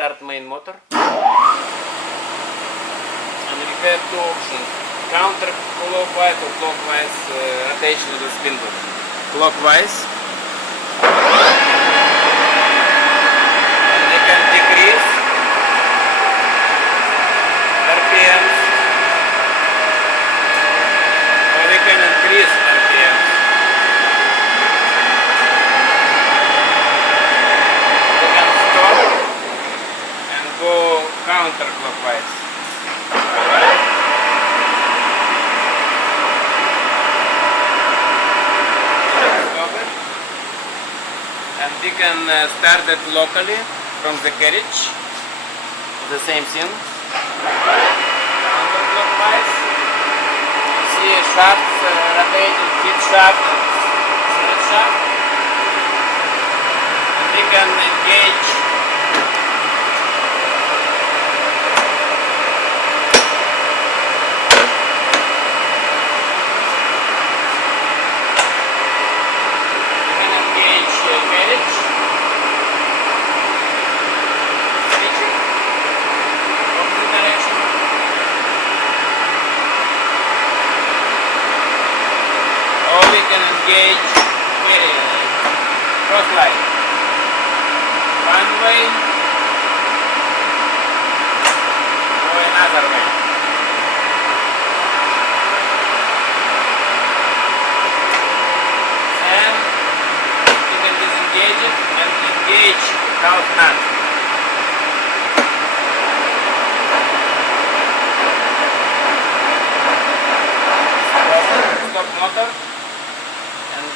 start main motor. And we have two options, counterclockwise or clockwise rotation of the spindle. Clockwise. And we can decrease RPMs or we can increase RPMs. We can stop and go counterclockwise. And we can start it locally from the carriage, the same thing. Counterclockwise. You see shafts rotating, feed shaft and thread shaft. And we can engage carriage, switching, opposite direction, or we can engage cross line, one way or another way. Engage it and engage without nut. Stop motor and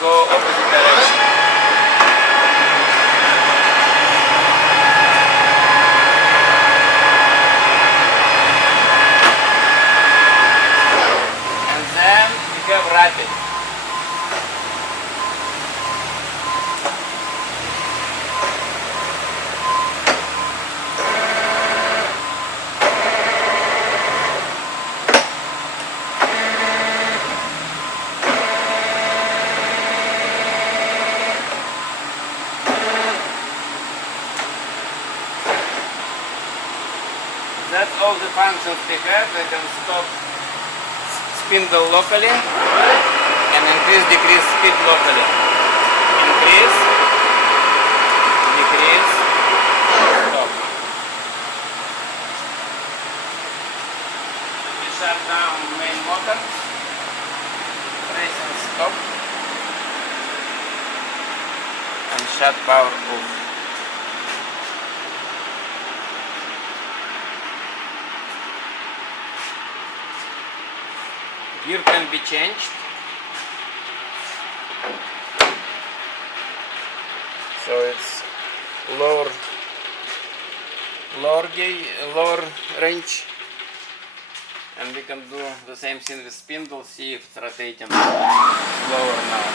go opposite direction. And then we have rapid. That's all the functions we have. We can stop spindle locally and increase, decrease speed locally. Increase, decrease, stop. We shut down main motor, press and stop, and shut power off. Gear can be changed. So it's lower range, and we can do the same thing with spindle. See if it's rotating slower now.